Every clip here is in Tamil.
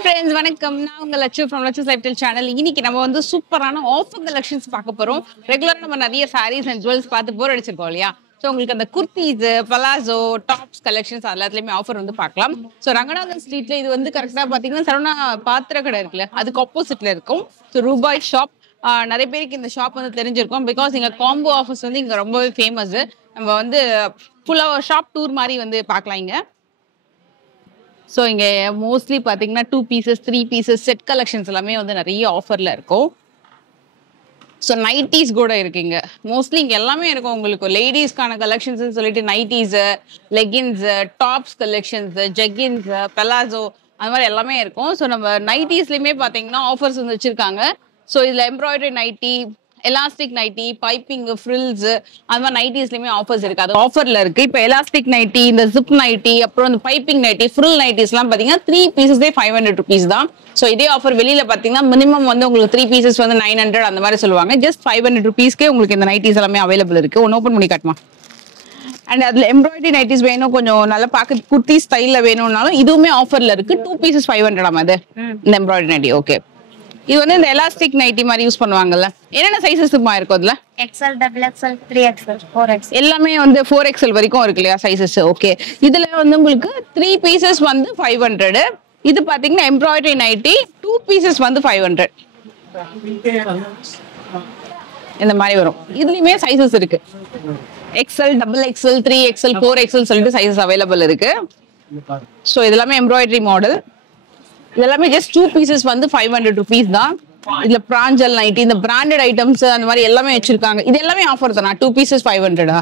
Hi friends, வணக்கம். நான் உங்க Latchu from Lachus Lifestyle channel. இன்னைக்கு நம்ம வந்து சூப்பரான ஆஃபர் கலெக்ஷன்ஸ் பார்க்க போறோம். ரெகுலரா நம்ம நிறைய sarees and jewels பார்த்து போர் அடிச்சிருக்கோம் இல்லையா? ஸோ உங்களுக்கு அந்த குர்த்திஸ், பலாசோ, டாப்ஸ் கலெக்ஷன்ஸ் எல்லாத்துலயுமே ஆஃபர் வந்து பார்க்கலாம். ஸோ ரங்கநாதன் ஸ்ட்ரீட்ல இது வந்து கரெக்டா பாத்தீங்கன்னா சரவணா பாத்திர கடை இருக்குல்ல, அதுக்கு ஆப்போசிட்ல இருக்கும். ஸோ ரூபாய் ஷாப். நிறைய பேருக்கு இந்த ஷாப் வந்து தெரிஞ்சிருக்கும். பிகாஸ் இங்க காம்போ ஆஃபர்ஸ் வந்து இங்க ரொம்பவே ஃபேமஸ். நம்ம வந்து ஃபுல்லா ஷாப் டூர் மாதிரி வந்து பார்க்கலாம் இங்க. ஸோ இங்கே மோஸ்ட்லி பார்த்தீங்கன்னா 2 pieces 3 pieces செட் கலெக்ஷன்ஸ் எல்லாமே வந்து நிறைய ஆஃபரில் இருக்கும். ஸோ நைட்டிஸ் கூட இருக்குங்க. மோஸ்ட்லி இங்கே எல்லாமே இருக்கும் உங்களுக்கு. லேடிஸ்க்கான கலெக்ஷன்ஸ்னு சொல்லிட்டு nighties, leggings, tops collections, jeggings, palazzo அந்த மாதிரி எல்லாமே இருக்கும். ஸோ நம்ம நைட்டிஸ்லையுமே பார்த்தீங்கன்னா ஆஃபர்ஸ் வந்து வச்சுருக்காங்க. ஸோ இதில் embroidery nighty, elastic nighty, piping, frills அது மாதிரி நைட்டிஸ்லயுமே ஆஃபர்ஸ் இருக்கு. அது ஆஃபர்ல இருக்கு. இப்போ எலாஸ்டிக் நைட்டி, இந்த ஜிப் நைட்டி, அப்புறம் இந்த பைப்பிங் நைட்டி, ஃப்ரில் நைட்டிஸ் எல்லாம் பாத்தீங்கன்னா 3 pieces 500 rupees தான். ஸோ இதே ஆஃபர் வெளியில பாத்தீங்கன்னா மினிமம் வந்து உங்களுக்கு 3 pieces வந்து 900 அந்த மாதிரி சொல்லுவாங்க. ஜஸ்ட் 500 rupeesக்கே உங்களுக்கு இந்த நைட்டிஸ் எல்லாமே அவைலபிள் இருக்கு. ஒன்று ஓப்பன் பண்ணி காட்டுமா. அண்ட் அதுல எம்ப்ராய்டரி நைட்டிஸ் வேணும், கொஞ்சம் நல்லா பார்க்க குர்த்தி ஸ்டைல்ல வேணும்னாலும் இதுவுமே ஆஃபர்ல இருக்கு. 2 pieces 500 அது இந்த எம்ப்ராய்டரி நைட்டி. ஓகே, இது வந்து இந்த எலாஸ்டிக் நைட்டி மாதிரி யூஸ் பண்ணுவாங்கல்ல. என்னென்ன சைஸஸ் இருக்கும் அதுல? XL, XXL, 3XL, 4XL எல்லாமே வந்து 4XL வரைக்கும் இருக்கு இல்லையா சைஸஸ். ஓகே, இதுல வந்து உங்களுக்கு 3 pieces வந்து 500. இது பாத்தீங்கன்னா எம்ப்ராய்டரி நைட்டி 2 pieces வந்து 500 இந்த மாதிரி வரும். இதுலயுமே சைஸஸ் இருக்கு. XL, XXL, 3XL, 4XL சொல்லிட்டு சைஸஸ் அவைலபிள் இருக்கு. ஸோ இதெல்லாமே எம்ப்ராய்டரி மாடல். இதெல்லாமே ஜஸ்ட் 2 pieces வந்து 500 rupees தான். இதுல பிராஞ்சல் நைட்டி, இந்த பிராண்டட் ஐட்டம்ஸ் அந்த மாதிரி எல்லாமே வச்சிருக்காங்க. இது எல்லாமே ஆஃபர் தானா? 2 pieces 500.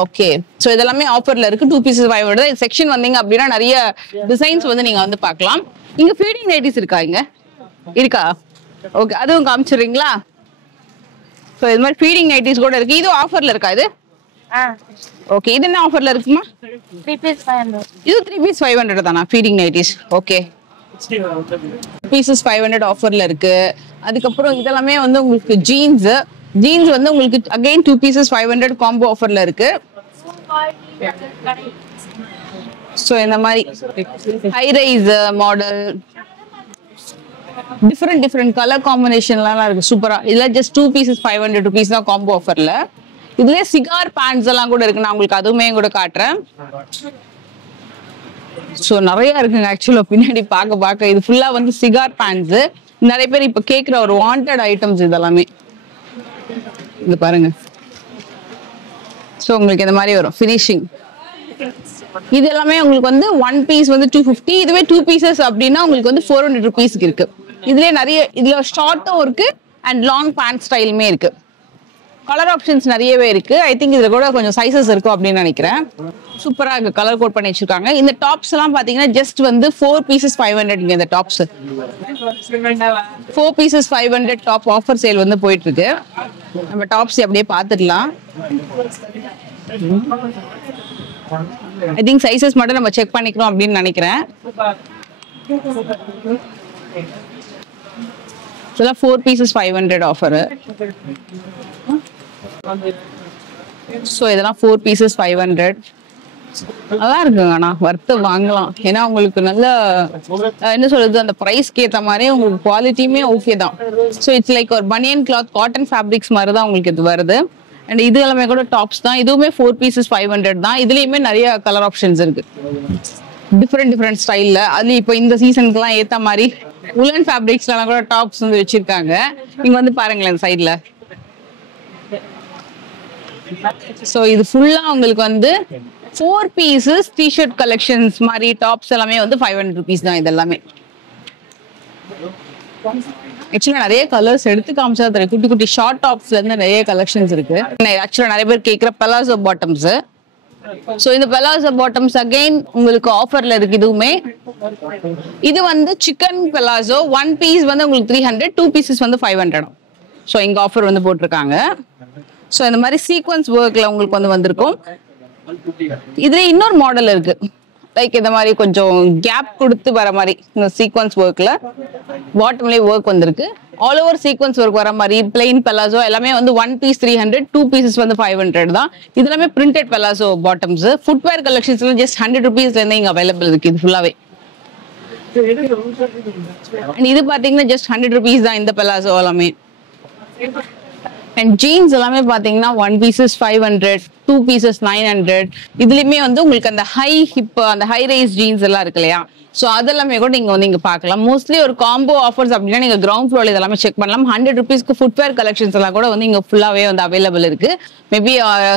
ஓகே, ஸோ இதெல்லாமே ஆஃபர்ல இருக்கு. 2 pieces 500. செக்ஷன் வந்தீங்க அப்படின்னா நிறைய டிசைன்ஸ் வந்து நீங்க வந்து பார்க்கலாம். இங்க ஃபீடிங் நைட்டிஸ் இருக்கா? இங்க இருக்கா? ஓகே, அதுவும் காமிச்சிடுறீங்களா? ஸோ இது மாதிரி ஃபீடிங் நைட்டிஸ் கூட இருக்கு. இது ஆஃபர்ல இருக்கா? இது ஓகே, இது என்ன ஆஃபர்ல இருக்குமா? 3 piece 500. இது 3 piece 500 தானா ஃபீடிங் நைட்டிஸ்? ஓகே, pieces 500 ஆஃபர்ல இருக்கு. அதுக்கப்புறம் இதெல்லாமே வந்து உங்களுக்கு ஜீன்ஸ் வந்து உங்களுக்கு அகைன் 2 pieces 500 காம்போ ஆஃபர்ல இருக்கு. சோ இந்த மாதிரி high rise model, different colour காம்பினேஷன்லாம் இருக்கு. சூப்பரா. இதெல்லாம் ஜஸ்ட் 2 pieces 500 rupees தான் காம்போ ஆஃபர்ல. இதுலயே சிகார் பேண்ட்ஸ் எல்லாம் கூட இருக்கு. நான் உங்களுக்கு அதுவுமே கூட காட்டுறேன். ஸோ நிறைய இருக்குங்க ஆக்சுவலா. பின்னாடி பார்க்க இது ஃபுல்லா வந்து சிகார் பேண்ட்ஸ். நிறைய பேர் இப்ப கேட்கிற ஒரு வாண்டட் ஐட்டம்ஸ் இதெல்லாமே. இது பாருங்க. ஸோ உங்களுக்கு இந்த மாதிரி வரும் ஃபினிஷிங். இது எல்லாமே உங்களுக்கு வந்து 1 piece வந்து 250. இதுவே 2 pieces அப்படின்னா உங்களுக்கு வந்து 400 rupeesக்கு இருக்கு. இதுலயே நிறைய, இதுல ஷார்ட்டும் இருக்கு அண்ட் லாங் பேண்ட் ஸ்டைலுமே இருக்கு. கலர் ஆப்ஷன்ஸ் நிறையவே இருக்கு. ஐ திங்க் இதுல கூட கொஞ்சம் சைசஸ் இருக்கும் அப்படின்னு நினைக்கிறேன். சூப்பரா இருக்கு. கலர் கோட் பண்ணி வச்சிருக்காங்க. இந்த டாப்ஸ் எல்லாம் பாத்தீங்கன்னா ஜஸ்ட் வந்து 4 pieces 500. இந்த tops 4 pieces 500 top offer sale வந்து போயிட்டு இருக்கு. நம்ம டாப்ஸ் அப்படியே பாத்துடலாம். ஐ திங்க் சைசஸ் மட்டும் நம்ம செக் பண்ணிக்கிறோம் அப்படின்னு நினைக்கிறேன். இதெல்லாம் 4 pieces 500 ஆஃபர். ஸோ இதெல்லாம் 4 pieces 500. நல்லா இருக்குங்க. ஆனால் வர்த்து வாங்கலாம். ஏன்னா உங்களுக்கு நல்ல என்ன சொல்றது, அந்த ப்ரைஸ்க்கு ஏற்ற மாதிரி உங்களுக்கு குவாலிட்டியுமே ஓகே தான். ஸோ இட்ஸ் லைக் ஒரு பனியன் கிளாத், காட்டன் ஃபேப்ரிக்ஸ் மாதிரி தான் உங்களுக்கு இது வருது. அண்ட் இது எல்லாமே கூட டாப்ஸ் தான். இதுவுமே 4 pieces 500 தான். இதுலயுமே நிறைய கலர் ஆப்ஷன்ஸ் இருக்கு. டிஃப்ரெண்ட் ஸ்டைல்ல. அது இப்போ இந்த சீசனுக்குலாம் ஏற்ற மாதிரி உலன் ஃபேப்ரிக்ஸ்லாம் கூட டாப்ஸ் வந்து வச்சிருக்காங்க. நீங்க வந்து பாருங்களேன் சைட்ல. சோ இது ஃபுல்லா உங்களுக்கு வந்து 4 pieces டிஷர்ட் கலெக்ஷன்ஸ் மாதிரி டாப்ஸ் எல்லாமே வந்து 500 rupees தான். இது எல்லாமே ஆக்சுவலா நிறைய கலர்ஸ் எடுத்து காமிச்சா தெரியும். குட்டி ஷார்ட் டாப்ஸ்ல இருந்து நிறைய கலெக்ஷன்ஸ் இருக்கு. ஆக்சுவலா நிறைய பேர் கேட்கிற பெலாசோ பாட்டம்ஸ். சோ இந்த பெலாசோ பாட்டம்ஸ் அகைன் உங்களுக்கு ஆஃபர்ல இருக்கு. இதுவுமே இது வந்து சிக்கன் பெலாசோ 1 piece வந்து உங்களுக்கு 300, 2 pieces வந்து 500. சோ இங்க ஆஃபர் வந்து போட்டிருக்காங்க. சோ இந்த மாதிரி சீக்வன்ஸ் ஒர்க்ல உங்களுக்கு வந்து வந்திருக்கும். இதுல இன்னொரு மாடல் இருக்கு. லைக் இந்த மாதிரி கொஞ்சம் கேப் கொடுத்து வர மாதிரி இந்த சீக்வன்ஸ் ஒர்க்ல பாட்டம்லயே ஒர்க் வந்திருக்கு. ஆல் ஓவர் சீக்வன்ஸ் ஒர்க் வர மாதிரி பிளைன் பெலாசோ எல்லாமே வந்து 1 piece 300, 2 pieces வந்து 500 தான். இதுலமே பிரிண்டட் பெலாசோ பாட்டம்ஸ். ஃபுட்வேர் கலெக்ஷன்ஸ்ல ஜஸ்ட் 100 rupeesல இருந்து இங்க அவைலபிள் இருக்கு. இது ஃபுல்லாவே இது பாத்தீங்கன்னா ஜஸ்ட் 100 rupees தான் இந்த பலாசோ எல்லாமே. அண்ட் ஜீன்ஸ் எல்லாமே பாத்தீங்கன்னா 1 pieces 500, 2 pieces 900. இதுலயுமே வந்து உங்களுக்கு அந்த ஹை ஹிப் அந்த ஹை ரைஸ் ஜீன்ஸ் எல்லாம் இருக்கு இல்லையா, ஸோ அதெல்லாமே கூட நீங்க வந்து இங்க பார்க்கலாம். மோஸ்ட்லி ஒரு காம்போ ஆஃபர்ஸ் அப்படின்னா நீங்க கிரவுண்ட் ஃப்ளோர்ல இதெல்லாமே செக் பண்ணலாம். 100 rupeesக்கு ஃபுட்வேர் கலெக்ஷன்ஸ் எல்லாம் கூட வந்து இங்க ஃபுல்லாவே வந்து அவைலபிள் இருக்கு. மேபி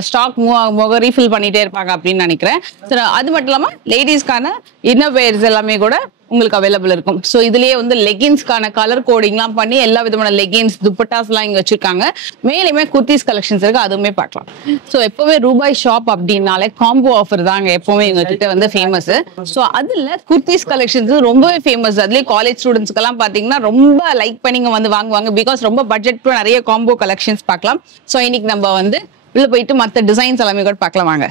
ஸ்டாக் மூவ் ஆகும்போது ரீஃபில் பண்ணிட்டே இருப்பாங்க அப்படின்னு நினைக்கிறேன். ஸோ அது மட்டும் இல்லாம லேடிஸ்க்கான இன்னர் வேர்ஸ் எல்லாமே கூட உங்களுக்கு அவைலபிள் இருக்கும். ஸோ இதுலயே வந்து லெகின்ஸ்க்கான கலர் கோடிங்லாம் பண்ணி எல்லா விதமான லெகின்ஸ் துப்பட்டாஸ் எல்லாம் இங்க வச்சிருக்காங்க. மேலுமே குர்த்திஸ் கலெக்ஷன்ஸ் இருக்கு, அதுவுமே பார்க்கலாம். ஸோ எப்பவுமே ரூபாய் ஷாப் அப்படின்னாலே காம்போ ஆஃபர் தாங்க எப்பவுமே எங்க கிட்ட வந்து ஃபேமஸ். ஸோ அதுல குர்த்திஸ் கலெக்ஷன்ஸ் ரொம்பவே ஃபேமஸ். அதுலயே காலேஜ் ஸ்டூடெண்ட்ஸ்க்கு எல்லாம் பாத்தீங்கன்னா ரொம்ப லைக் பண்ணி வந்து வாங்குவாங்க. பிகாஸ் ரொம்ப பட்ஜெட் நிறைய காம்போ கலெக்ஷன்ஸ் பார்க்கலாம். ஸோ இன்னைக்கு நம்ம வந்து உள்ள போயிட்டு மற்ற டிசைன்ஸ் எல்லாமே கூட பார்க்கலாம் வாங்க.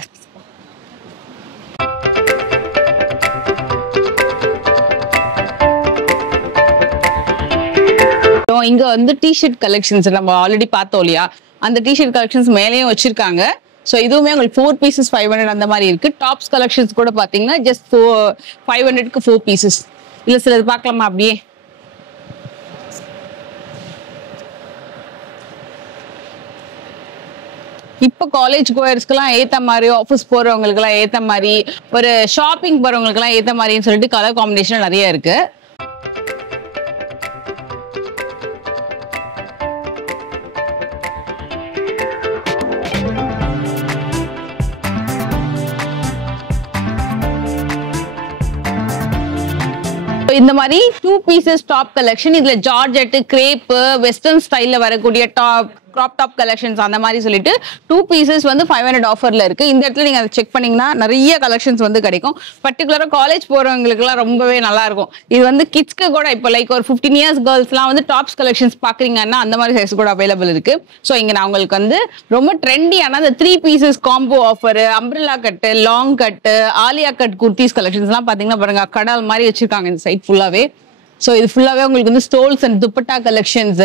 இங்க வந்து டிஷர்ட் கலெக்ஷன்ஸ் நம்ம ஆல்ரெடி பார்த்தோம் இல்லையா, அந்த டிஷர்ட் கலெக்ஷன்ஸ் மேலேயும் வச்சிருக்காங்க. ஸோ இதுவுமே உங்களுக்கு 4 pieces 500 அந்த மாதிரி இருக்கு. டாப்ஸ் கலெக்ஷன்ஸ் கூட பாத்தீங்கன்னா ஜஸ்ட் 500க்கு 4 pieces. இல்ல சிலது பார்க்கலாமா அப்படியே. இப்ப காலேஜ் கோயர்ஸ்க்குலாம் ஏத்த மாதிரி, ஆஃபீஸ் போறவங்களுக்கு எல்லாம் ஏத்த மாதிரி, ஒரு ஷாப்பிங் போறவங்களுக்கு எல்லாம் ஏத்த மாதிரின்னு சொல்லிட்டு கலர் காம்பினேஷன் நிறைய இருக்கு. இந்த மாதிரி 2 pieces டாப் கலெக்ஷன். இதுல ஜார்ஜெட், கிரேப், வெஸ்டர்ன் ஸ்டைல்ல வரக்கூடிய கிராப் டாப் கலெக்ஷன்ஸ் அந்த மாதிரி சொல்லிட்டு 2 pieces வந்து 500 ஆஃபர்ல இருக்கு. இந்த இடத்துல நீங்க அதை செக் பண்ணீங்கன்னா நிறைய கலெக்ஷன்ஸ் வந்து கிடைக்கும். பர்டிகுலரா காலேஜ் போறவங்களுக்கு எல்லாம் ரொம்பவே நல்லா இருக்கும். இது வந்து கிட்ஸ்க்கு கூட இப்போ லைக் ஒரு 15 years கேர்ள்ஸ்லாம் வந்து டாப்ஸ் கலெக்ஷன்ஸ் பாக்குறீங்கன்னா அந்த மாதிரி சைஸ் கூட அவைலபிள் இருக்கு. ஸோ இங்க நான் உங்களுக்கு வந்து ரொம்ப ட்ரெண்டியான அந்த 3 pieces காம்போ ஆஃபர், அம்ப்ரெல்லா கட்டு, லாங் கட்டு, ஆலியா கட் குர்த்திஸ் கலெக்ஷன்ஸ் எல்லாம் பாத்தீங்கன்னா பாருங்க கடல் மாதிரி வச்சிருக்காங்க இந்த சைட் ஃபுல்லாவே. ஸோ இது ஃபுல்லாவே உங்களுக்கு வந்து ஸ்டோல்ஸ் அண்ட் துப்பட்டா கலெக்ஷன்ஸ்.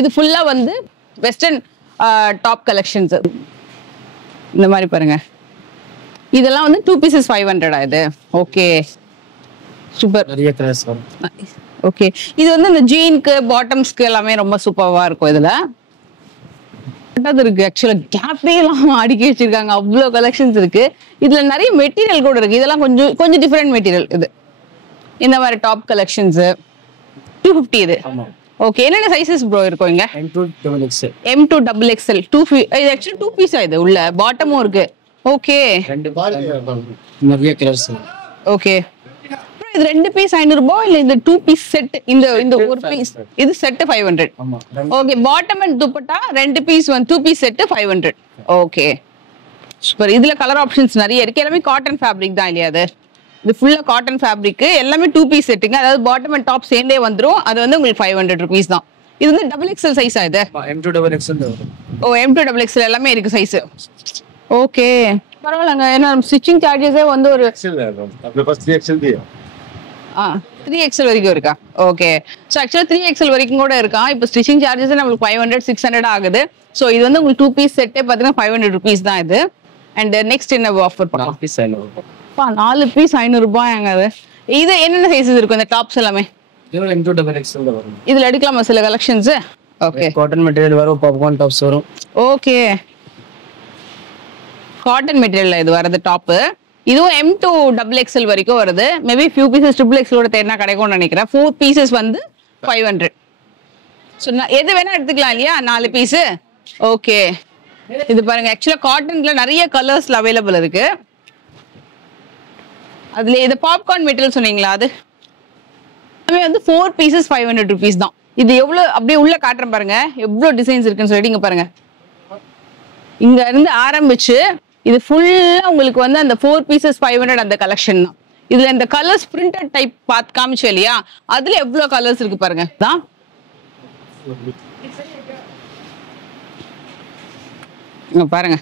இது ஃபுல்லா வந்து வெஸ்டர்ன் டாப் கலெக்ஷன்ஸ் இந்த மாதிரி பாருங்க. இதெல்லாம் வந்து 2 pieces 500 இது. Okay super. நிறைய கலர்ஸ் வரும். ஓகே இது வந்து இந்த ஜீனுக்கு பாட்டம்ஸ்க்கு எல்லாமே ரொம்ப சூப்பர்வா இருக்கும். இதுல இருக்கு ஆக்சுவலா கேப்பே எல்லாம் அடுக்கி வச்சிருக்காங்க. அவ்வளவு கலெக்ஷன்ஸ் இருக்கு. இதுல நிறைய மெட்டீரியல் கூட இருக்கு. இதெல்லாம் கொஞ்சம் டிஃபரெண்ட் மெட்டீரியல். இது இந்த மாதிரி டாப் கலெக்ஷன்ஸ் 250 இது. ஓகே என்னென்ன சைஸஸ் ப்ரோ இருக்கும் இங்க? M2 XXL 2 இது ஆக்சுவலி 2 பீஸ் இது. உள்ள பாட்டமும் இருக்கு. ஓகே நிறைய கலர்ஸ். ஓகே இது 2 பீஸ் 500 ரூபாய் இல்ல இந்த 2 பீஸ் செட்? இந்த ஒரு பீஸ் இது set 500. Okay bottom and dupatta 2 piece 2 piece set 500. Okay super. இதுல கலர் ஆப்ஷன்ஸ் நிறைய இருக்கு. எல்லாமே காட்டன் ஃபேப்ரிக் தான் இல்லையா? இது ஃபுல்லா காட்டன் ஃபேப்ரிக். எல்லாமே 2 பீஸ் செட்டுங்க. அதாவது பாட்டம் அண்ட் டாப் சேர்ந்தே வந்துரும். அது வந்து உங்களுக்கு 500 rupees தான். இது வந்து XXL சைஸா இது? M2 XXL. ஓ M2 XXL எல்லாமே இருக்கு சைஸ். ஓகே பரவாயில்லங்க. ஏன்னா ஸ்டிச்சிங் சார்ஜஸே வந்து ஒரு 3XL வரைக்கும் இருக்கா? ஓகே ஸோ ஆக்சுவலா 3XL வரைக்கும் கூட இருக்கா. இப்போ ஸ்டிச்சிங் சார்ஜஸ் நம்மளுக்கு 500 600 ஆகுது. ஸோ இது வந்து உங்களுக்கு 2 பீஸ் செட்டே பார்த்தீங்கன்னா 500 rupees தான் இது. அண்ட் நெக்ஸ்ட் என்ன ஆஃபர் பண்ணலாம்? 4 பீஸ் 500 ரூபாய்ங்க. அது இது என்னென்ன சைஸஸ் இருக்கும் இந்த டாப்ஸ் எல்லாமே? இதுல எடுக்கலாமா சில கலெக்ஷன்ஸ்? ஓகே காட்டன் மெட்டீரியல் வரும், பாப்கார்ன் டாப்ஸ் வரும். ஓகே காட்டன் மெட்டீரியல்ல இது வரது டாப். இதுவும் M2 XXL வரைக்கும் வருது. மேபி ஃபியூ பீசஸ் XXL கூட தேடினா கிடைக்கும்னு நினைக்கிறேன். 4 pieces வந்து 500. ஸோ எது வேணா எடுத்துக்கலாம் இல்லையா 4 பீஸ்? ஓகே இது பாருங்க ஆக்சுவலா காட்டன்ல நிறைய கலர்ஸ்ல அவைலபிள் இருக்கு. அதுல இது பாப்கார்ன் மெட்டீரியல் சொன்னீங்களா? அது வந்து 4 pieces 500 rupees தான். இது எவ்வளவு அப்படியே உள்ள காட்டுறேன் பாருங்க எவ்வளவு டிசைன்ஸ் இருக்குன்னு சொல்லிட்டு. இங்க பாருங்க இங்க இருந்து ஆரம்பிச்சு இது ஃபுல்லா உங்களுக்கு வந்து அந்த 4 pieces 500 அந்த கலெக்ஷன் தான். இதுல இந்த கலர்ஸ் பிரிண்டட் டைப் பார்த்து காமிச்சோம் இல்லையா, அதுல எவ்வளவு கலர்ஸ் இருக்கு பாருங்க. தான் இங்க பாருங்க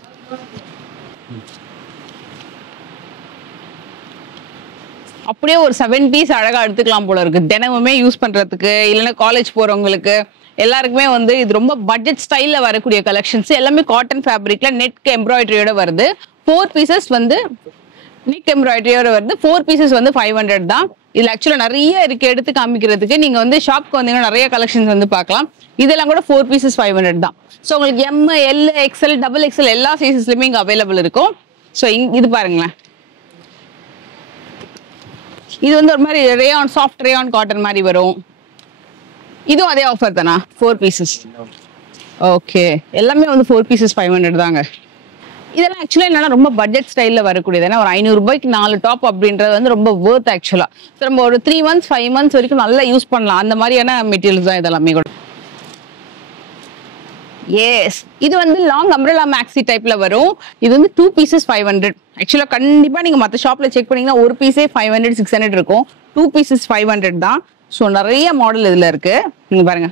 அப்படியே ஒரு 7 பீஸ் அழகா எடுத்துக்கலாம் போல இருக்கு. தினமுமே யூஸ் பண்றதுக்கு இல்லைன்னா காலேஜ் போறவங்களுக்கு எல்லாருக்குமே வந்து இது ரொம்ப பட்ஜெட் ஸ்டைல்ல வரக்கூடிய கலெக்ஷன்ஸ். எல்லாமே காட்டன் ஃபேப்ரிக்ல நெட் எம்ப்ராய்டரியோட வருது. 4 pieces வந்து நெக் எம்ப்ராய்டரியோட வருது 4 பீசஸ் வந்து 500 தான். இதுல ஆக்சுவலா நிறைய இருக்கு எடுத்து காமிக்கிறதுக்கு. நீங்க வந்து ஷாப்க்கு வந்தீங்கன்னா நிறைய கலெக்ஷன்ஸ் வந்து பார்க்கலாம். இதெல்லாம் கூட 4 பீசஸ் 500 தான். ஸோ உங்களுக்கு M, L, XL, XXL எல்லா சைசஸ்லயுமே இங்க அவைலபிள் இருக்கும். ஸோ இது பாருங்களேன், இது வந்து ஒரு மாதிரி ரேயான், சாஃப்ட் ரேயான் காட்டன் மாதிரி வரும். இதுவும் அதே ஆஃபர் தானா? 4 பீசஸ். ஓகே, எல்லாமே வந்து 4 பீசஸ் 500 தாங்க. இதெல்லாம் ஆக்சுவலா என்னன்னா ரொம்ப பட்ஜெட் ஸ்டைல்ல வரக்கூடியது. ஏன்னா ஒரு 500 ரூபாய்க்கு 4 டாப் அப்படின்றது வந்து ரொம்ப வர்த் ஆக்சுவலா. நம்ம ஒரு 3 months 5 months வரைக்கும் நல்லா யூஸ் பண்ணலாம். அந்த மாதிரியான மெட்டீரியல்ஸ் தான் இதெல்லாமே கூட. எஸ், இது வந்து லாங் அம்ப்ரெல்லா மேக்ஸி டைப்ல வரும். இது வந்து 2 பீசஸ் 500. ஆக்சுவலா கண்டிப்பா நீங்க மற்ற ஷாப்ல செக் பண்ணீங்கன்னா ஒரு பீஸே 500 600 இருக்கும். 2 பீசஸ் 500 தான். ஸோ நிறைய மாடல் இதுல இருக்கு. நீங்க பாருங்க,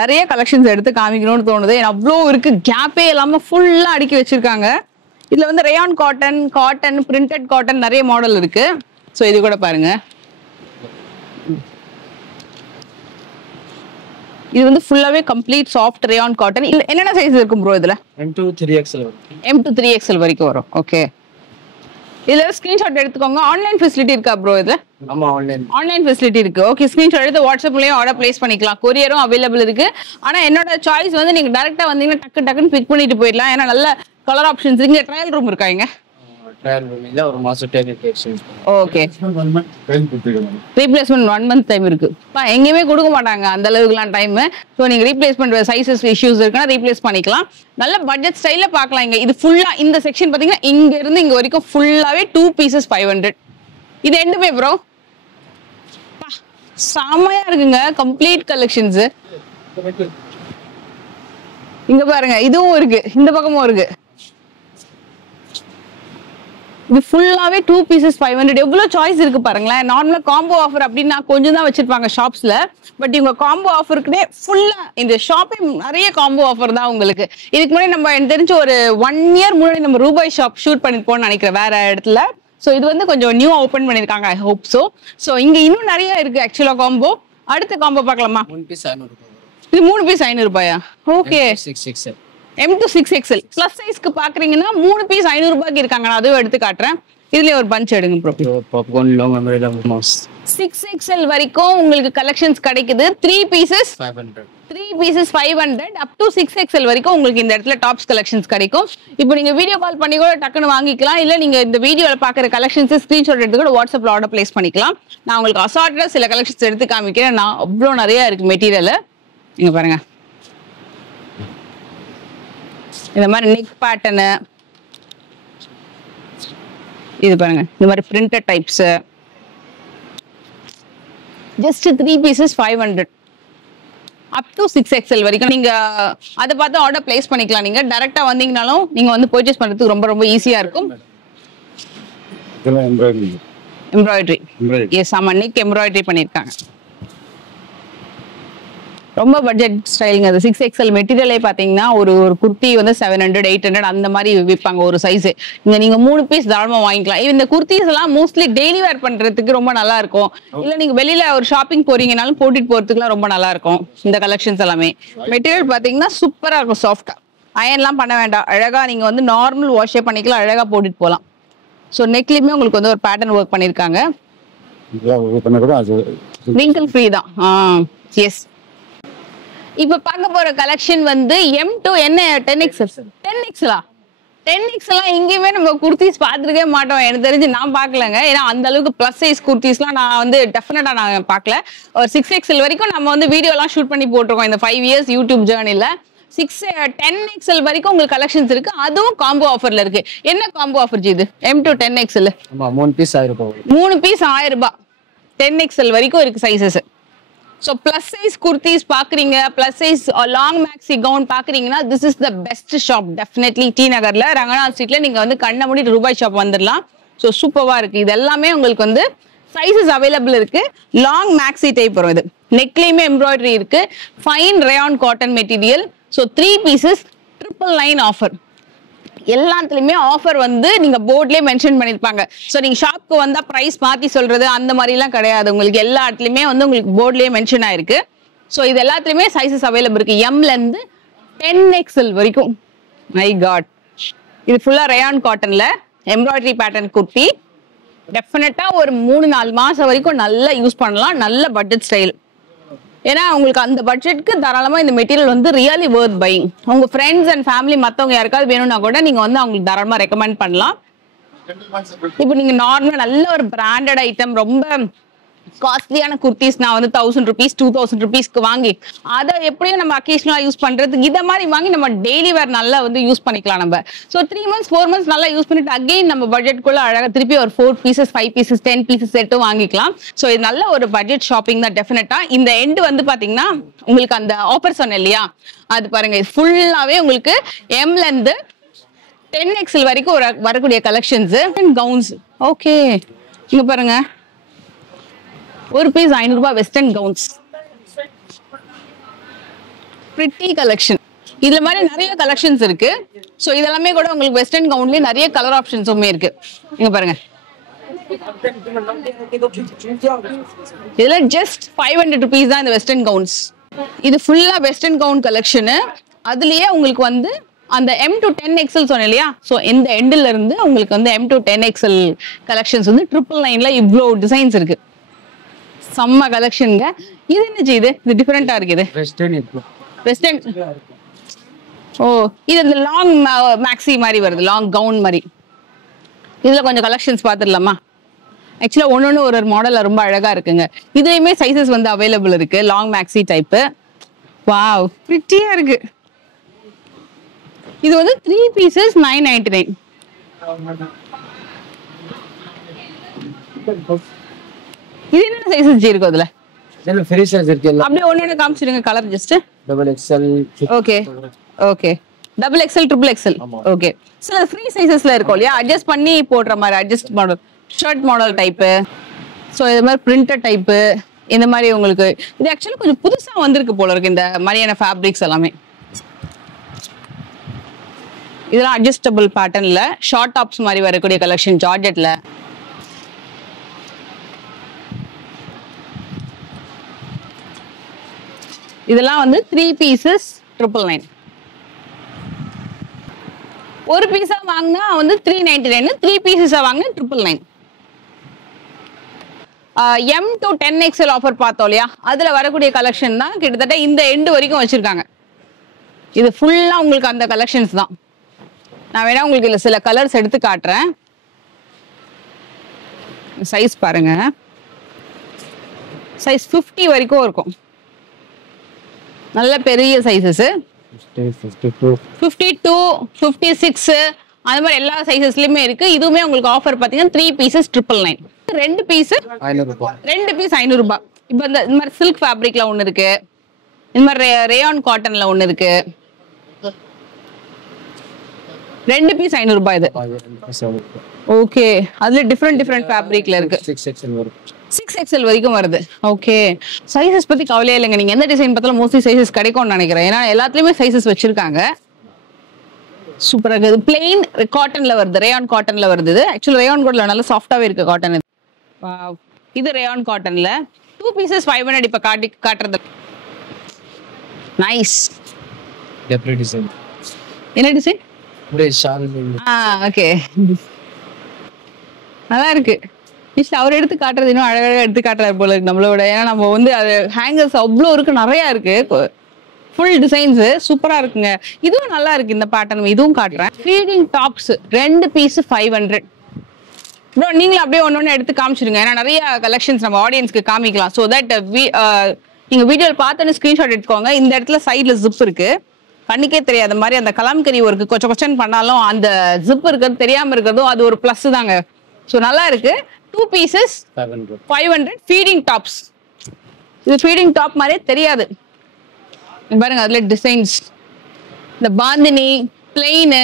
நிறைய கலெக்ஷன்ஸ் எடுத்து காமிக்கணும்னு தோணுது. அவ்வளோ இருக்கு, கேப்பே இல்லாம ஃபுல்லா அடுக்கி வச்சிருக்காங்க. இதுல வந்து rayon cotton, cotton, printed cotton நிறைய மாடல் இருக்கு. ஸோ இது கூட பாருங்க, இது வந்து ஃபுல்லாவே கம்ப்ளீட் சாஃப்ட் ரேயான் காட்டன். இல்ல என்னென்ன சைஸ் இருக்கும் ப்ரோ இதுல? M to 3XL M to 3XL வரைக்கும் வரும். ஓகே, இதுல ஸ்கிரீன்ஷாட் எடுத்துக்கோங்க. ஆன்லைன் ஃபெசிலிட்டி இருக்கா ப்ரோ இதுல? ஆமா, ஆன்லைன் ஃபெசிலிட்டி இருக்கு. ஓகே, ஸ்கிரீன்ஷாட் எடுத்து வாட்ஸ்அப்லயும் ஆர்டர் பிளேஸ் பண்ணிக்கலாம். கொரியரும் அவைலபிள் இருக்கு. ஆனா என்னோட சாய்ஸ் வந்து நீங்க டைரக்டா வந்தீங்கன்னா டக்குன்னு பிக் பண்ணிட்டு போயிடலாம். ஏன்னா நல்ல கலர் ஆப்ஷன்ஸ் இருக்கு. ட்ரையல் ரூம் இருக்கா இங்க? ட்ரையல் ரூம் இல்ல, ஒரு மாசம் டைம் இருக்கு. ஓகே, ரீப்ளேஸ்மெண்ட் 1 month டைம் இருக்கு. எங்கேயுமே கொடுக்க மாட்டாங்க அந்த அளவுக்குலாம் டைம். ஸோ நீங்க ரீப்ளேஸ்மெண்ட் சைசஸ் இஷ்யூஸ் இருக்குன்னா ரீப்ளேஸ் பண்ணிக்கலாம். நல்ல பட்ஜெட் ஸ்டைல்ல பார்க்கலாம். இங்க இது ஃபுல்லா இந்த செக்ஷன் பாத்தீங்கன்னா இங்க இருந்து இங்க வரைக்கும் ஃபுல்லாவே 2 பீசஸ் 500. இது எண்டுமே ப்ரோ செமையா இருக்குங்க. கம்ப்ளீட் கலெக்ஷன்ஸ் இங்க பாருங்க, இதுவும் இருக்கு, இந்த பக்கமும் இருக்கு. இது ஃபுல்லாவே 2 பீசஸ் 500. எவ்வளவு சாய்ஸ் இருக்கு பாருங்களேன். நார்மலா காம்போ ஆஃபர் அப்படின்னா கொஞ்சம் தான் வச்சிருப்பாங்க ஷாப்ஸ்ல. பட் இவங்க காம்போ ஆஃபருக்குனே ஃபுல்லா இந்த ஷாப்பே நிறைய காம்போ ஆஃபர் தான் உங்களுக்கு. இதுக்கு முன்னாடி நம்ம எனக்கு தெரிஞ்ச ஒரு 1 year முன்னாடி நம்ம ரூபாய் ஷாப் ஷூட் பண்ணிருப்போம்னு நினைக்கிறேன் வேற இடத்துல. ஸோ இது வந்து கொஞ்சம் நியூ ஓப்பன் பண்ணிருக்காங்க. I hope so. ஸோ இங்க இன்னும் நிறைய இருக்கு ஆக்சுவலா காம்போ. அடுத்த காம்போ பார்க்கலாமா? 3 பீஸ் 500 ரூபாய். இது 3 பீஸ் 500 ரூபாயா? Okay, 6XL M to 6XL plus சைஸ்க்கு பாக்குறீங்கன்னா 3 பீஸ் 500 ரூபாய்க்கு இருக்காங்க. நான் அதுவும் எடுத்து காட்டுறேன். இதுலயே ஒரு பஞ்ச் எடுங்க bro. Popcorn long umbrella mass 6XL வரைக்கும் உங்களுக்கு கலெக்ஷன்ஸ் கிடைக்குது. 3 pieces 500. 3 pieces 500 up to 6XL வரைக்கும் உங்களுக்கு இந்த இடத்துல டாப்ஸ் கலெக்ஷன்ஸ் கிடைக்கும். இப்போ நீங்க வீடியோ கால் பண்ணி கூட டக்குன்னு வாங்கிக்கலாம். இல்ல நீங்க இந்த வீடியோல பாக்குற கலெக்ஷன்ஸ் ஸ்கிரீன்ஷாட் எடுத்து கூட வாட்ஸ்அப்ல ஆர்டர் பிளேஸ் பண்ணிக்கலாம். நான் உங்களுக்கு அசார்ட்டா சில கலெக்ஷன்ஸ் எடுத்து காமிக்கிறேன். நான் அவ்வளோ நிறைய இருக்கு மெட்டீரியல். இங்க பாருங்க, இந்த மாதிரி நெக் பேட்டர்னு, இது பாருங்க, இந்த மாதிரி printed types. Just 3 pieces 500 up to 6XL வரைக்கும் நீங்க அதை பார்த்து ஆர்டர் பிளேஸ் பண்ணிக்கலாம். நீங்க டைரக்டா வந்தீங்கனாலும் நீங்க வந்து பர்ச்சேஸ் பண்றதுக்கு ரொம்ப ரொம்ப ஈஸியா இருக்கும். எம்ப்ராய்டரி, எஸ் ஆமா, நெக் எம்ப்ராய்டரி பண்ணிருக்காங்க. ரொம்ப பட்ஜெட் ஸ்டைலிங். அது 6XL மெட்டீரியலே பாத்தீங்கன்னா ஒரு குர்த்தி வந்து 700 800 அந்த மாதிரி விற்பாங்க ஒரு சைஸ். நீங்க 3 பீஸ் தாராளமா வாங்கிக்கலாம். இந்த குர்த்திஸ் எல்லாம் மோஸ்ட்லி டெய்லி வேர் பண்றதுக்கு ரொம்ப நல்லா இருக்கும். இல்ல நீங்க வெளியில ஒரு ஷாப்பிங் போறீங்கனாலும் போட்டுட்டு போறதுக்குலாம் ரொம்ப நல்லா இருக்கும். இந்த கலெக்ஷன்ஸ் எல்லாமே மெட்டீரியல் பாத்தீங்கன்னா சூப்பரா இருக்கும். சாஃப்டா அயன்லாம் பண்ண வேண்டாம். அழகா நீங்க வந்து நார்மல் வாஷே பண்ணிக்கலாம். அழகா போட்டுட்டு போகலாம். ஸோ நெக்லயுமே உங்களுக்கு வந்து ஒரு பேட்டர்ன் ஒர்க் பண்ணிருக்காங்க. ரிங்கிள் ஃப்ரீ தான். எஸ், இப்ப பார்க்க போற கலெக்ஷன் வந்து M to என்ன 10XL 10X எங்கேயுமே நம்ம குர்த்திஸ் பார்த்துருக்கவே மாட்டோம். எனக்கு தெரிஞ்சு நான் பார்க்கலங்க. ஏன்னா அந்த அளவுக்கு பிளஸ் சைஸ் குர்த்திஸ்லாம் நான் வந்து டெஃபினட்டா நான் பார்க்கல. ஒரு 6XL வரைக்கும் நம்ம வந்து வீடியோலாம் ஷூட் பண்ணி போட்டிருக்கோம் இந்த 5 years யூடியூப் ஜேர்னில. 10XL வரைக்கும் உங்களுக்கு கலெக்ஷன்ஸ் இருக்கு. அதுவும் காம்போ ஆஃபர்ல இருக்கு. என்ன காம்போ ஆஃபர் இது? M to 10XL 3 பீஸ் 1000 ரூபாய். 3 பீஸ் 1000 ரூபாய். 10XL வரைக்கும் இருக்கு sizes. So plus size kurtis பாக்குறீங்க, plus size long maxi gown பாக்குறீங்கன்னா this is the best shop. Definitely T நகர்ல ரங்கநாத் ஸ்ட்ரீட்ல நீங்க வந்து கண்ண மூடிட்டு ரூபாய் ஷாப் வந்துடலாம். ஸோ சூப்பரா இருக்கு. இது எல்லாமே உங்களுக்கு வந்து சைஸஸ் அவைலபிள் இருக்கு. லாங் மேக்ஸி டைப் வரும். இது நெக்லயுமே எம்ப்ராய்டரி இருக்கு. Fine rayon cotton material. So 3 pieces 999 offer. எல்லாத்துலயுமே ஆஃபர் வந்து நீங்க போர்ட்லயே மென்ஷன் பண்ணிருப்பாங்க. ஸோ நீங்க ஷாப்க்கு வந்தா பிரைஸ் மாத்தி சொல்றது அந்த மாதிரி எல்லாம் கிடையாது. உங்களுக்கு எல்லா இடத்துலயுமே வந்து உங்களுக்கு போர்ட்லயே மென்ஷன் ஆயிருக்கு. ஸோ இது எல்லாத்துலயுமே சைசஸ் அவைலபிள் இருக்கு. எம்ல இருந்து 10XL வரைக்கும். மை காட், இது ஃபுல்லா ரேயான் காட்டன்ல எம்ப்ராய்டரி பேட்டர்ன் குர்த்தி. டெஃபினட்டா ஒரு 3-4 மாசம் வரைக்கும் நல்லா யூஸ் பண்ணலாம். நல்ல பட்ஜெட் ஸ்டைல். ஏன்னா உங்களுக்கு அந்த பட்ஜெட்க்கு தாராளமா இந்த மெட்டீரியல் வந்து ரியலி வர்த் பையிங். உங்க ஃப்ரெண்ட்ஸ் அண்ட் ஃபேமிலி மத்தவங்க யாருக்காவது வேணும்னா கூட நீங்க வந்து அவங்களுக்கு தாராளமா ரெக்கமெண்ட் பண்ணலாம். இப்போ நீங்க நார்மலா நல்ல ஒரு பிராண்டட் ஐட்டம், ரொம்ப காஸ்ட்லியான குர்த்திஸ் நான் வந்து 1000 rupees 2000 rupeesக்கு வாங்கி அதை எப்படியும் நம்ம அக்கேஷனலா யூஸ் பண்றதுக்கு இதை மாதிரி வாங்கி நம்ம டெய்லி வேர் நல்லா வந்து யூஸ் பண்ணிக்கலாம் நம்ம. ஸோ 3 months 4 months நல்லா யூஸ் பண்ணிட்டு அகைன் நம்ம பட்ஜெட்குள்ள அழகா திருப்பி ஒரு 4 pieces 5 pieces 10 pieces செட்டும் வாங்கிக்கலாம். ஸோ இது நல்ல ஒரு பட்ஜெட் ஷாப்பிங் தான் டெஃபினட்டா. இந்த எண்ட் வந்து பாத்தீங்கன்னா உங்களுக்கு அந்த ஆஃபர் சொன்னேன் இல்லையா, அது பாருங்க இது ஃபுல்லாவே உங்களுக்கு எம்ல இருந்து 10XL வரைக்கும் வரக்கூடிய கலெக்ஷன்ஸ் அண்ட் கவுன்ஸ். ஓகே, இங்க பாருங்க ஒரு பீஸ் 500 ரூபாய் வெஸ்டர்ன் கவுன்ஸ். Pretty collection. இதுல மாதிரி நிறைய கலெக்ஷன்ஸ் இருக்கு. சோ இதெல்லாமே கூட உங்களுக்கு வெஸ்டர்ன் கவுன்லயே நிறைய கலர் ஆப்ஷன்ஸுமே இருக்கு. இங்க பாருங்க, இதுல ஜஸ்ட் 500 rupees தான் இந்த வெஸ்டர்ன் கவுன்ஸ். இது ஃபுல்லா வெஸ்டர்ன் கவுன் கலெக்ஷன். அதுலயே உங்களுக்கு வந்து அந்த M to 10XL சொன்னேன் இல்லையா, சோ இந்த எண்ட்ல இருந்து உங்களுக்கு வந்து M to 10XL கலெக்ஷன்ஸ் வந்து 999ல இவ்ளோ டிசைன்ஸ் இருக்கு. செம்ம கலெக்ஷனுங்க. இது என்னச்சு இது டிஃபரெண்டா இருக்கு. இது வெஸ்டர்ன். ஓ, இது இந்த லாங் மேக்ஸி மாதிரி வருது, லாங் கவுன் மாதிரி. இதுல கொஞ்சம் கலெக்ஷன்ஸ் பாத்துடலாமா? ஆக்சுவலா ஒன்னொன்னு ஒரு மாடல்ல ரொம்ப அழகா இருக்குங்க. இதுலயுமே சைசஸ் வந்து அவைலபிள் இருக்கு. Long maxi type. வாவ், பிரிட்டியா இருக்கு. இது வந்து 3 pieces 999. இது என்ன சைஸஸ் இருக்கு அதுல? இதுல ஃப்ரீ சைஸ் இருக்கு. அப்படியே ஒண்ணு காமிச்சிடுங்க colour just. XXL. Okay okay, XXL XXL. Okay, சில ஃப்ரீ சைஸஸ்ல இருக்கும் இல்லையா, அட்ஜஸ்ட் பண்ணி போடுற மாதிரி adjust model, shirt model type. So இது மாதிரி பிரிண்டட் டைப் இந்த மாதிரி உங்களுக்கு இது ஆக்சுவலி கொஞ்சம் புதுசா வந்திருக்கு போல இருக்கு இந்த மாதிரியான ஃபேப்ரிக்ஸ் எல்லாமே. இதெல்லாம் அட்ஜஸ்டபிள் பேட்டர்ன்ல ஷார்ட் டாப்ஸ் மாதிரி வரக்கூடிய கலெக்ஷன் ஜார்ஜெட்ல. இதெல்லாம் வந்து 3 pieces 999. ஒரு பீஸா வாங்கினா வந்து 399, 3 pieces வாங்கினா 999. M to 10XL ஆஃபர் பார்த்தோம் இல்லையா, அதுல வரக்கூடிய கலெக்ஷன் தான் கிட்டத்தட்ட இந்த எண்டு வரைக்கும் வச்சிருக்காங்க. இது ஃபுல்லா உங்களுக்கு அந்த கலெக்ஷன்ஸ் தான். நான் வேணா உங்களுக்கு இல்ல சில கலர்ஸ் எடுத்து காட்டுறேன். சைஸ் பாருங்க, சைஸ் 50 வரைக்கும் இருக்கும். நல்ல பெரிய சைஸஸ் 52 56 அந்த மாதிரி எல்லா சைஸஸ்லயுமே இருக்கு. இதுவுமே உங்களுக்கு ஆஃபர் பாத்தீங்கன்னா 3 pieces 999. 2 பீஸ் 500 ரூபாய். 2 பீஸ் 500 ரூபாய். இப்போ இந்த மாதிரி சில்க் ஃபேப்ரிக்ல ஒன்னு இருக்கு, இந்த மாதிரி ரேயான் காட்டன்ல ஒன்னு இருக்கு. 2 பீஸ் 500 ரூபாய் இது. ஓகே, அதுல டிஃபரெண்ட் ஃபேப்ரிக்ல இருக்கு. 6XL வரைக்கும் வருது. ஓகே, சைஸஸ் பத்தி கவலையே இல்லைங்க. நீங்க எந்த டிசைன் பார்த்தாலும் மோஸ்ட்லி சைஸஸ் கிடைக்கும்னு நினைக்கிறேன். ஏன்னா எல்லாத்துலயுமே சைஸஸ் வச்சிருக்காங்க. சூப்பரா இருக்கு. பிளெயின் காட்டன்ல வருது, ரேயான் காட்டன்ல வருது. இது ஆக்சுவலி ரேயான் காட்டன்ல நல்ல சாஃப்டாவே இருக்கு காட்டன். இது வாவ், இது ரேயான் காட்டன்ல 2 pieces 500 இப்ப காட்டுறது. நைஸ். டெப்ரெட் டிசைன். என்ன டிசைன்? ஓகே, நல்லா இருக்கு. அவர் எடுத்து காட்டுறது இன்னும் அழகழகா எடுத்து காட்டுறாரு போல இருக்கு நம்மளோட. ஏன்னா நம்ம வந்து அது ஹேங்கர்ஸ் அவ்வளோ இருக்கு, நிறைய இருக்கு, ஃபுல் டிசைன்ஸ் சூப்பரா இருக்குங்க. இதுவும் நல்லா இருக்கு இந்த பேட்டர்ன். இதுவும் காட்டுறேன். Feeding tops 2 piece 500. ப்ரோ நீங்களும் அப்படியே ஒன்னொன்னு எடுத்து காமிச்சிருங்க. ஏன்னா நிறைய கலெக்ஷன்ஸ் நம்ம ஆடியன்ஸ்க்கு காமிக்கலாம். ஸோ தட் நீங்க வீடியோவில் பார்த்தோன்னு ஸ்கிரீன்ஷாட் எடுத்துக்கோங்க. இந்த இடத்துல சைட்ல ஜிப் இருக்கு, கண்ணுக்கே தெரியாத மாதிரி அந்த கலாம்கரி ஒர்க்கு கொச்சன் பண்ணாலும் அந்த ஜிப் இருக்கிறது தெரியாம இருக்கிறதும் அது ஒரு பிளஸ் தாங்க. ஸோ நல்லா இருக்கு. 2 pieces 500 ஃபீடிங் டாப்ஸ். இது ஃபீடிங் டாப் மாதிரியே தெரியாது பாருங்க. அதுல டிசைன்ஸ் இந்த bandhani, plain,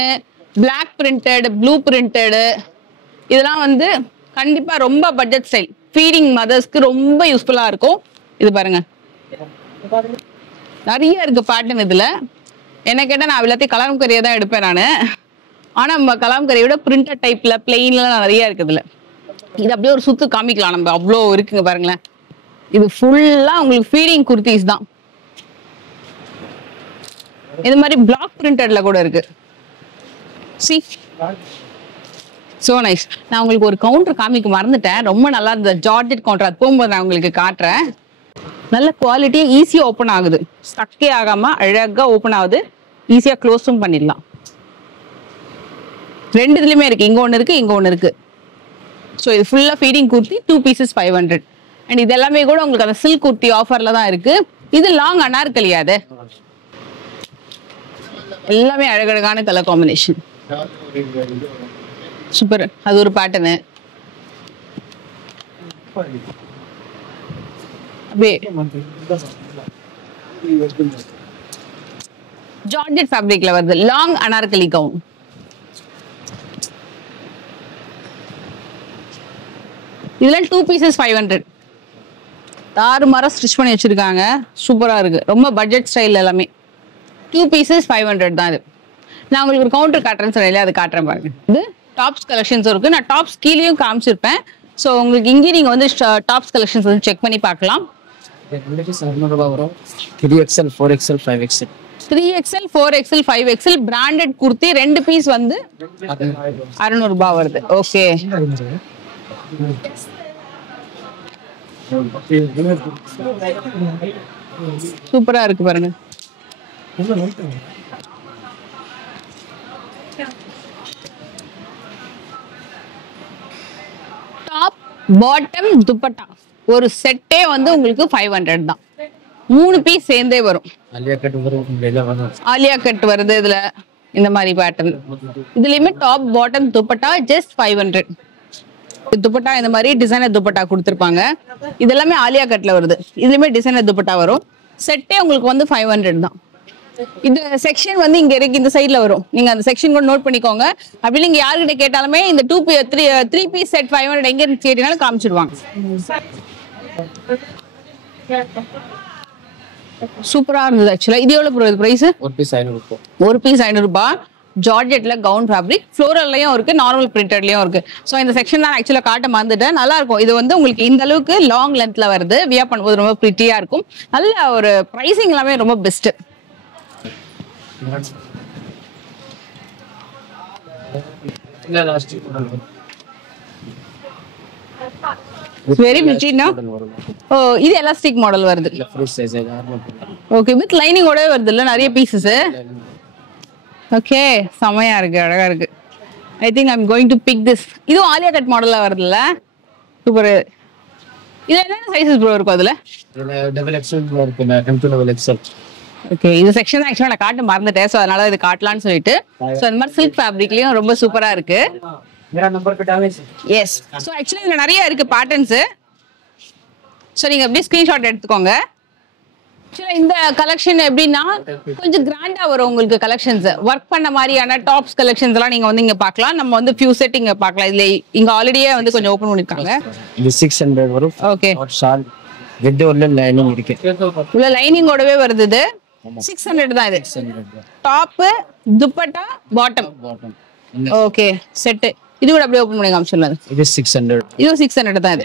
black printed, blue printed, இதெல்லாம் வந்து கண்டிப்பா ரொம்ப பட்ஜெட் ஸ்டைல். ஃபீடிங் மதர்ஸ்க்கு ரொம்ப யூஸ்ஃபுல்லா இருக்கும். இது பாருங்க, நிறைய இருக்கு பேட்டர்ன் இதுல. என்ன கேட்டா நான் எல்லாத்தையும் கலாம்கரியை தான் எடுப்பேன் நானு. ஆனா நம்ம கலாம்கரியோட பிரிண்டட் டைப்ல பிளெயின்ல நிறைய இருக்குது இதுல. இது அப்படியே ஒரு சுத்து காமிக்கலாம் நம்ம, அவ்வளோ இருக்குங்க பாருங்களேன். இது ஃபுல்லா உங்களுக்கு ஃபீடிங் குர்த்திஸ் தான். இது மாதிரி பிளாக் பிரிண்டட்ல கூட இருக்கு. C so nice. நான் உங்களுக்கு ஒரு கவுண்டர் காமிக்க மறந்துட்டேன், ரொம்ப நல்லா இருந்தது ஜார்ஜெட் கவுண்டர். அது போகும்போது நான் உங்களுக்கு காட்டுறேன். நல்ல குவாலிட்டியா ஈஸியா ஓப்பன் ஆகுது, ஸ்டக்கே ஆகாம அழகா ஓப்பன் ஆகுது, ஈஸியா க்ளோஸும் பண்ணிடலாம். ரெண்டு இதுலயுமே இருக்கு, இங்க ஒண்ணு இருக்கு, இங்க ஒண்ணு இருக்கு. ஸோ இது ஃபுல்லா ஃபீடிங் குர்த்தி, 2 pieces 500. அண்ட் இது எல்லாமே கூட உங்களுக்கு அந்த சில்க் குர்த்தி ஆஃபர்ல தான் இருக்கு. இது லாங் அனார்கலி, அது எல்லாமே அழகழகான கலர் காம்பினேஷன். சூப்பர். அது ஒரு பேட்டர்னு. ஜார்ஜெட் ஃபேப்ரிக்ல வருது, லாங் அனார்கலி கவுன். இதுல 2 pieces 500. தாறுமாறா ஸ்டிச் பண்ணி வச்சிருக்காங்க, சூப்பரா இருக்கு. ரொம்ப பட்ஜெட் ஸ்டைல் எல்லாமே. 2 pieces 500 தான் இது. நான் உங்களுக்கு ஒரு கவுண்டர் காட்டுறேன்னு சொன்னேன், அது காட்டுறேன் பாருங்க. இது டாப்ஸ் கலெக்ஷன்ஸ் இருக்கு. நான் டாப்ஸ் கீழேயும் காமிச்சிருப்பேன். ஸோ உங்களுக்கு இங்கே நீங்க வந்து டாப்ஸ் கலெக்ஷன்ஸ் வந்து செக் பண்ணி பார்க்கலாம். 3XL 4XL 5XL 3XL 4XL 5XL branded kurti 2 piece வந்து 600 ரூபாய் வருது. ஓகே, சூப்பரா இருக்கு பாருங்க. டாப் பாட்டம் துப்பட்டா ஒரு செட்டே வந்து உங்களுக்கு 500 தான். 3 பீஸ் சேர்ந்தே வரும். ஆலியா கட் வருது இதுல, இந்த மாதிரி பேட்டர்ன். இதுலயுமே top bottom dupatta just 500. Dupatta இந்த மாதிரி டிசைனர் துப்பட்டா கொடுத்துருப்பாங்க. இதெல்லாமே ஆலியா கட்ல வருது. இதுலயுமே டிசைனர் துப்பட்டா வரும். செட்டே உங்களுக்கு வந்து 500 தான். இந்த செக்ஷன் வந்து இங்க இருக்கு, இந்த சைட்ல வரும். நீங்க அந்த செக்ஷன் கூட நோட் பண்ணிக்கோங்க. அப்படி நீங்க யாருக்கிட்ட கேட்டாலுமே இந்த 3 பீஸ் செட் 500 எங்க இருந்து கேட்டீங்கன்னாலும் காமிச்சிடுவாங்க. சூப்பரா இருந்தது ஆக்சுவலா. இது எவ்வளவு பிரைஸ்? ஒரு பீஸ் 500 ரூபாய். ஜார்ஜெட்ல கவுன் ஃபேப்ரிக், ஃப்ளோரல்லையும் இருக்கு, நார்மல் பிரிண்டட்லயும் இருக்கு. ஸோ இந்த செக்ஷன் தான் ஆக்சுவலா காட்ட மறந்துட்டேன். நல்லா இருக்கும். இது வந்து உங்களுக்கு இந்த அளவுக்கு லாங் லென்த்ல வருது. வியர் பண்ணும்போது ரொம்ப பிரிட்டியா இருக்கும். நல்ல ஒரு பிரைசிங் எல்லாமே ரொம்ப பெஸ்ட். வெரி பிரிட்டினா. ஓ, இது எலாஸ்டிக் மாடல் வருது. ஓகே, வித் லைனிங்கோட வருது இல்ல, நிறைய பீசஸ். ஓகே, செமையா இருக்கு, அழகா இருக்கு. I think I am going to pick this. இதுவும் ஆலியா கட் மாடல்ல வருதுல்ல, சூப்பர். இதுல என்னென்ன சைஸஸ் ப்ரோ இருக்கும் அதுல? டபுள் எக்ஸ்எல் இருக்கு, M2 டபுள் எக்ஸ்எல். ஓகே, இது செக்ஷன் ஆக்சுவலா நான் காட்ட மறந்துட்டேன், சோ அதனால இது காட்டலாம்னு சொல்லிட்டு. சோ இந்த மாதிரி சில்க் ஃபேப்ரிக்லயும் ரொம்ப சூப்பரா இருக்கு. मेरा नंबर पे डाले से. எஸ். சோ ஆக்சுவலி இதுல நிறைய இருக்கு பேட்டர்ன்ஸ். சோ நீங்க அப்படியே ஸ்கிரீன்ஷாட் எடுத்துக்கோங்க. ஆக்சுவலா இந்த கலெக்ஷன் எப்படின்னா கொஞ்சம் கிராண்டா வரும் உங்களுக்கு. கலெக்ஷன்ஸ் ஒர்க் பண்ண மாதிரியான டாப்ஸ் கலெக்ஷன்ஸ் எல்லாம் நீங்க வந்து இங்க பார்க்கலாம். நம்ம வந்து ஃபியூ செட் இங்க பார்க்கலாம். இதுல இங்க ஆல்ரெடியே வந்து கொஞ்சம் ஓபன் பண்ணிருக்காங்க. இது 600 வரும். ஓகே, और ஷால் வித் உள்ள லைனிங் இருக்கு. உள்ள லைனிங்கோடவே வருது. இது 600 தான். இது top, dupatta, bottom. Okay, set. இது கூட அப்படியே ஓபன் பண்ணி காமிச்சிடலாம். இது 600. இது 600 தான்.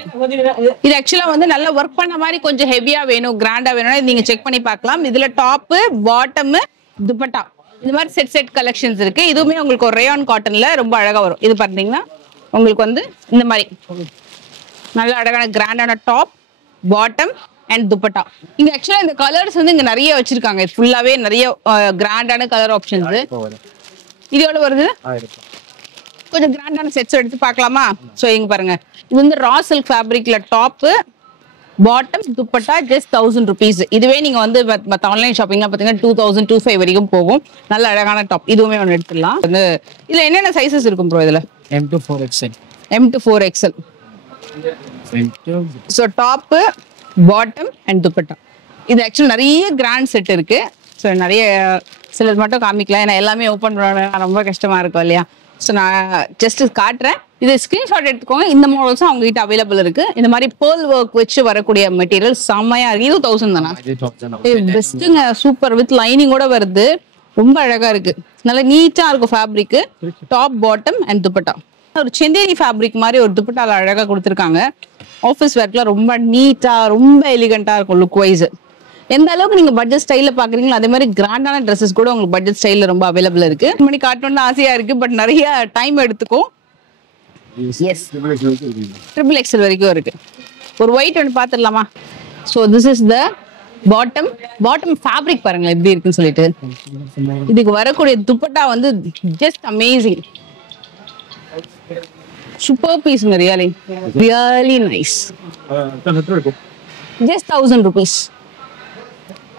இது ஆக்சுவலா வந்து நல்லா ஒர்க் பண்ண மாதிரி கொஞ்சம் ஹெவியா வேணும், கிராண்டா வேணும்னா நீங்க செக் பண்ணி பார்க்கலாம். இதுல டாப், பாட்டம், துப்பட்டா இந்த மாதிரி செட் கலெக்ஷன்ஸ் இருக்கு. இதுவுமே உங்களுக்கு ஒரு ரேயான் காட்டன்ல ரொம்ப அழகா வரும். இது பாத்தீங்கன்னா உங்களுக்கு வந்து இந்த மாதிரி நல்ல அழகான கிராண்டான டாப், பாட்டம் அண்ட் துப்பட்டா. இங்க ஆக்சுவலா இந்த கலர்ஸ் வந்து இங்க நிறைய வச்சிருக்காங்க. இது ஃபுல்லாவே நிறைய கிராண்டான கலர் ஆப்ஷன்ஸ். இது எவ்வளவு வருது? கொஞ்சம் கிராண்டான செட்ஸ் எடுத்து பார்க்கலாமா? சோ இங்க பாருங்க, இது வந்து ரா சில்க் ஃபேப்ரிக்ல top, bottom, dupatta just 1000 rupees. இதுவே நீங்க வந்து மத்த ஆன்லைன் ஷாப்பிங்ல பாத்தீங்கன்னா 2000 2500 வரைக்கும் போகும். நல்ல அழகான டாப். இதுவுமே ஒன்று எடுத்துடலாம். இதுல என்னென்ன சைசஸ் இருக்கும் ப்ரோ? இதுல M2 4XL. M2 4XL. So top, bottom and dupatta. இது ஆக்சுவலி நிறைய கிராண்ட் செட் இருக்கு. ஸோ நிறைய சிலது மட்டும் காமிக்கலாம், ஏன்னா எல்லாமே ஓப்பன் பண்ண ரொம்ப கஷ்டமா இருக்கும் இல்லையா. ஸோ நான் ஜஸ்ட் காட்டுறேன். இது ஸ்கிரீன்ஷாட் எடுத்துக்கோங்க. இந்த மாடல்ஸும் அவங்க கிட்ட அவைலபிள் இருக்கு. இந்த மாதிரி பேர்ல் ஒர்க் வச்சு வரக்கூடிய மெட்டீரியல் செம்மையா இருக்கு. இது 1000 தானா? பெஸ்ட்டுங்க, சூப்பர். வித் லைனிங்கோட வருது. ரொம்ப அழகா இருக்கு. நல்லா நீட்டா இருக்கும் fabric. Top, bottom and dupatta. ஒரு செந்தேரி ஃபேப்ரிக் மாதிரி ஒரு துப்பட்டால அழகா கொடுத்துருக்காங்க. ஆஃபீஸ் வேர்க்ல ரொம்ப நீட்டா, ரொம்ப எலிகண்டா இருக்கும் லுக் வைஸ். எந்த அளவுக்கு நீங்க பட்ஜெட் ஸ்டைல பாக்குறீங்களோ அதே மாதிரி கிராண்டான ட்ரெஸ்ஸஸ் கூட உங்களுக்கு பட்ஜெட் ஸ்டைல்ல ரொம்ப அவைலபிள் இருக்கு. மணி காட்டணும்னு ஆசையா இருக்கு, பட் நிறைய டைம் எடுத்துக்கும். எஸ் ட்ரிபிள் எக்ஸல் வரைக்கும் இருக்கு. ஒரு ஒயிட் ஒன்று பார்த்துடலாமா? So this is the bottom fabric பாருங்க எப்படி இருக்குன்னு சொல்லிட்டு. இதுக்கு வரக்கூடிய துப்பட்டா வந்து ஜஸ்ட் அமேசிங், சூப்பர் பீஸ்ங்க. Really nice. Just 1000 rupees.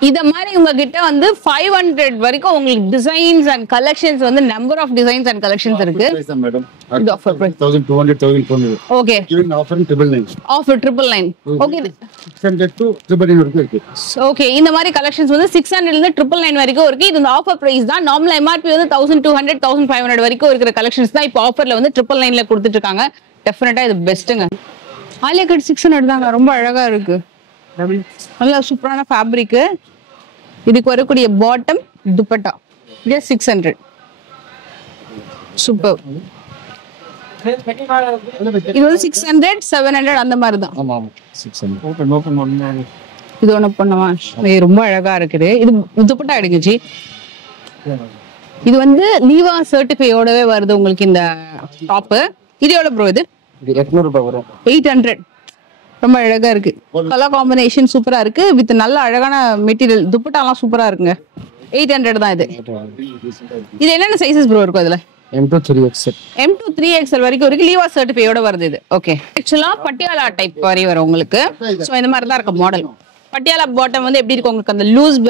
இத மாதிரி உங்ககிட்ட வந்து 500 வரைக்கும் உங்களுக்கு டிசைன்ஸ் அண்ட் கலெக்ஷன்ஸ் வந்து number of designs and collections இருக்கு. மேடம் இது offer price 1200 1400. Okay, even offer 999. Offer 999. Okay 600 to 999 வரைக்கும் இருக்கு. ஓகே, இந்த மாதிரி கலெக்ஷன்ஸ் வந்து 600 ல இருந்து 999 வரைக்கும் இருக்கு. இது வந்து ஆஃபர் பிரைஸ் தான். நார்மல் எம்ஆர்பி வந்து 1200 1500 வரைக்கும் இருக்கிற கலெக்ஷன்ஸ் தான் இப்போ ஆஃபர்ல வந்து 999 ல கொடுத்துட்டு இருக்காங்க. டெஃபினட்டா இது பெஸ்ட்டுங்க. ஆலியா கட் 600 தாங்க, ரொம்ப அழகா இருக்கு. நல்ல சூப்பரான ஃபேப்ரிக். இதுக்கு வரக்கூடிய பாட்டம் துப்பட்டா ஜஸ்ட் 600. சூப்பர். இது வந்து 600 700 அந்த மாதிரி தான். ஆமா ஆமா 600. ஓபன் இது ஒண்ணு பண்ணுவா, ரொம்ப அழகா இருக்குது. இது துப்பட்டா எடுக்குச்சு. இது வந்து லீவா சர்டிஃபையோடவே வருது உங்களுக்கு இந்த டாப். இது எவ்வளவு ப்ரோ? இது 800 ரூபாய் வரும். 800. ரொம்ப அழகா இருக்கு. கலர் காம்பினேஷன் சூப்பரா இருக்கு. வித் நல்ல அழகான மெட்டீரியல். துப்பட்டாலாம் சூப்பரா இருக்குங்க. 800 தான் இது. இது என்னென்ன சைஸஸ் ப்ரோ இருக்கும் அதுல? M2 3XL. M2 3XL வரைக்கும் இருக்கு. லீவா சர்டிஃபையோட வருது இது. ஓகே, ஆக்சுவலா பட்டியாலா டைப் வரை வரும் உங்களுக்கு. ஸோ இந்த மாதிரி தான் இருக்க மாடல். பட்டியாலா பாட்டம் வந்து எப்படி இருக்கும் உங்களுக்கு? அந்த லூஸ்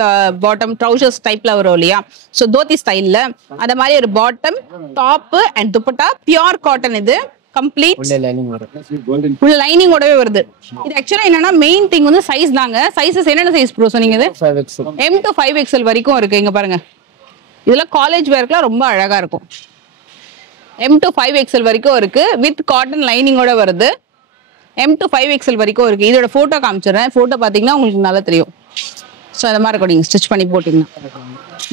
பாட்டம் ட்ரௌசர்ஸ் டைப்ல வரும் இல்லையா? ஸோ தோத்தி ஸ்டைல்ல அத மாதிரி ஒரு bottom, top and dupatta pure cotton. இது கம்ப்ளீட் உள்ள லைனிங் வரும். உள்ள லைனிங்கோடவே வருது. இது ஆக்சுவலா என்னன்னா மெயின் திங் வந்து சைஸ் தாங்க. சைஸஸ் என்னென்ன சைஸ் ப்ரோ சொன்னீங்க? இது 5XL. M to 5XL வரைக்கும் இருக்கு. இங்க பாருங்க, இதெல்லாம் காலேஜ் வேர்க்குலாம் ரொம்ப அழகா இருக்கும். M to 5XL வரைக்கும் இருக்கு. வித் காட்டன் லைனிங்கோட வருது. M to 5XL வரைக்கும் இருக்கு. இதோட போட்டோ காமிச்சிடுறேன். போட்டோ பாத்தீங்கன்னா உங்களுக்கு நல்லா தெரியும். ஸோ அந்த மாதிரி இருக்கும். நீங்க ஸ்டிச் பண்ணி போட்டீங்கன்னா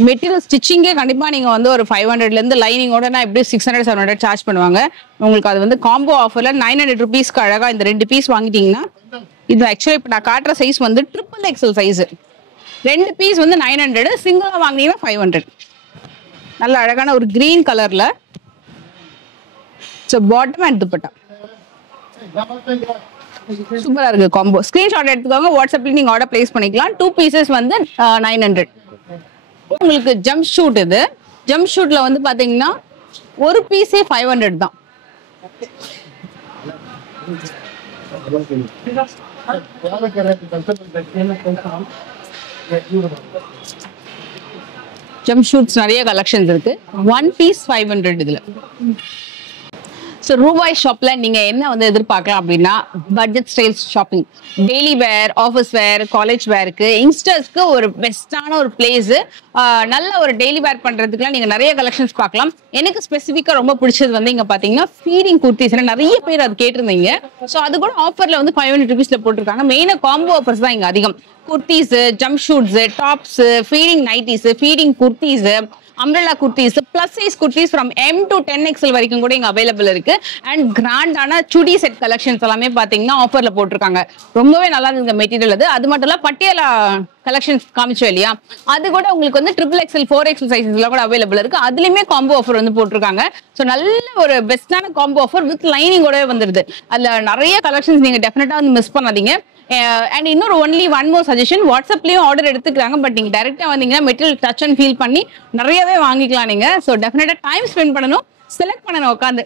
மெட்டீரியல் ஸ்டிச்சிங்கே கண்டிப்பா நீங்க வந்து ஒரு 500 ல இருந்து லைனிங்கோட நான் எப்படி 600 700 சார்ஜ் பண்ணுவாங்க. உங்களுக்கு அது வந்து காம்போ ஆஃபர்ல 900 rupeesக்கு அழகா இந்த 2 பீஸ் வாங்கிட்டீங்கன்னா, இது ஆக்சுவலா இப்போ நான் காட்டுற சைஸ் வந்து XXL சைஸ். 2 பீஸ் வந்து 900, சிங்கிளா வாங்கினீங்கன்னா 500. நல்ல அழகான ஒரு கிரீன் கலர்ல. ஸோ பாட்டம் அண்ட் துப்பட்டா சூப்பரா இருக்கு காம்போ. ஸ்கிரீன்ஷாட் எடுத்துக்கோங்க. வாட்ஸ்அப்ல நீங்க ஆர்டர் பிளேஸ் பண்ணிக்கலாம். 2 பீசஸ் வந்து 900. உங்களுக்கு ஜம்ப் ஷூட். இது ஜம்ப் ஷூட்ல வந்து பாத்தீங்கன்னா ஒரு பீஸே 500 தான். ஜம்ப் ஷூட்ஸ் நிறைய கலெக்ஷன்ஸ் இருக்கு. 1 பீஸ் 500 இதுல. ஸோ ரூபாய் ஷாப்ல நீங்க என்ன வந்து எதிர்பார்க்கலாம் அப்படின்னா, பட்ஜெட் ஸ்டைல்ஸ் ஷாப்பிங், டெய்லி வேர், ஆஃபீஸ் வேர், காலேஜ் வேருக்கு, யங்ஸ்டர்ஸ்க்கு ஒரு பெஸ்டான ஒரு பிளேஸ். நல்ல ஒரு டெய்லி வேர் பண்றதுக்குலாம் நீங்க நிறைய கலெக்ஷன்ஸ் பார்க்கலாம். எனக்கு ஸ்பெசிஃபிக்கா ரொம்ப பிடிச்சது வந்து இங்க பாத்தீங்கன்னா ஃபீடிங் குர்த்திஸ். நிறைய பேர் அது கேட்டிருந்தீங்க. ஸோ அது கூட ஆஃபர்ல வந்து 500 rupeesல போட்டிருக்காங்க. மெயினா காம்போ ஆஃபர்ஸ் தான் இங்க அதிகம். Kurtis, jump shoots, tops, feeding nighties, feeding kurtis, umbrella kurtis, plus size kurtis from M to 10XL வரைக்கும் கூட இங்க அவைலபிள் இருக்கு. அண்ட் கிராண்டான சுடி செட் கலெக்ஷன்ஸ் எல்லாமே பாத்தீங்கன்னா ஆஃபர்ல போட்டிருக்காங்க. ரொம்பவே நல்லா இருக்கு மெட்டீரியல். அது மட்டும் இல்ல பட்டியாலா கலெக்ஷன்ஸ் காமிச்சோம் இல்லையா, அது கூட உங்களுக்கு வந்து XXL 4XL சைஸஸ்ல கூட அவைலபிள் இருக்கு. அதுலயுமே காம்போ ஆஃபர் வந்து போட்டிருக்காங்க. ஸோ நல்ல ஒரு பெஸ்டான காம்போ ஆஃபர் வித் லைனிங்கோட வந்துருது. அதுல நிறைய கலெக்ஷன்ஸ் நீங்க டெஃபினட்டா வந்து மிஸ் பண்ணாதீங்க. அண்ட் இன்னொரு ஒன் மோர் சஜஷன், வாட்ஸ்அப்லயும் ஆர்டர் எடுத்துக்கிறாங்க. பட் நீங்க டைரக்டா வந்தீங்கன்னா மெட்டீரியல் டச் அண்ட் ஃபீல் பண்ணி நிறையவே வாங்கிக்கலாம் நீங்க. ஸோ டெஃபினட்டா டைம் ஸ்பெண்ட் பண்ணணும், செலக்ட் பண்ணணும் உட்காந்து.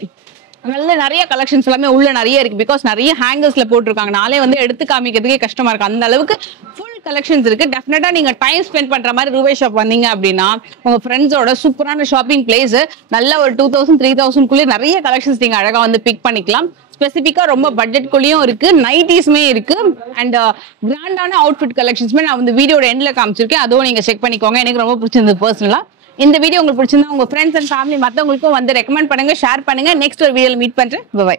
நிறைய கலெக்ஷன்ஸ் எல்லாமே உள்ள நிறைய இருக்கு. பிகாஸ் நிறைய ஹேங்கர்ஸ்ல போட்டிருக்காங்க. நாளே வந்து எடுத்து காமிக்கிறதுக்கே கஷ்டமா இருக்கு. அந்த அளவுக்கு ஃபுல் கலெக்ஷன்ஸ் இருக்கு. டெஃபினட்டா நீங்க டைம் ஸ்பெண்ட் பண்ற மாதிரி ரூபாய் ஷாப் வந்தீங்க அப்படின்னா உங்க ஃப்ரெண்ட்ஸோட சூப்பரான ஷாப்பிங் பிளேஸ். நல்ல ஒரு 2000 3000 குள்ளே நிறைய கலெக்ஷன்ஸ் நீங்க அழகா வந்து பிக் பண்ணிக்கலாம். ஸ்பெசிஃபிக்கா ரொம்ப பட்ஜெட்குள்ளேயும் இருக்கு, நைட்டிஸ்மே இருக்கு. அண்ட் கிராண்டான அவுட்ஃபிட் கலெக்ஷன்ஸ்மே நான் வந்து வீடியோட எண்ட்ல காமிச்சிருக்கேன். அதுவும் நீங்க செக் பண்ணிக்கோங்க. எனக்கு ரொம்ப பிடிச்சிருந்தது பர்சனலா. இந்த வீடியோ உங்களுக்கு பிடிச்சிருந்தா உங்க ஃப்ரெண்ட்ஸ் அண்ட் ஃபேமிலி மற்றவங்களுக்கும் வந்து ரெக்கமெண்ட் பண்ணுங்க, ஷேர் பண்ணுங்க. நெக்ஸ்ட் ஒரு வீடியோல மீட் பண்றேன். பை.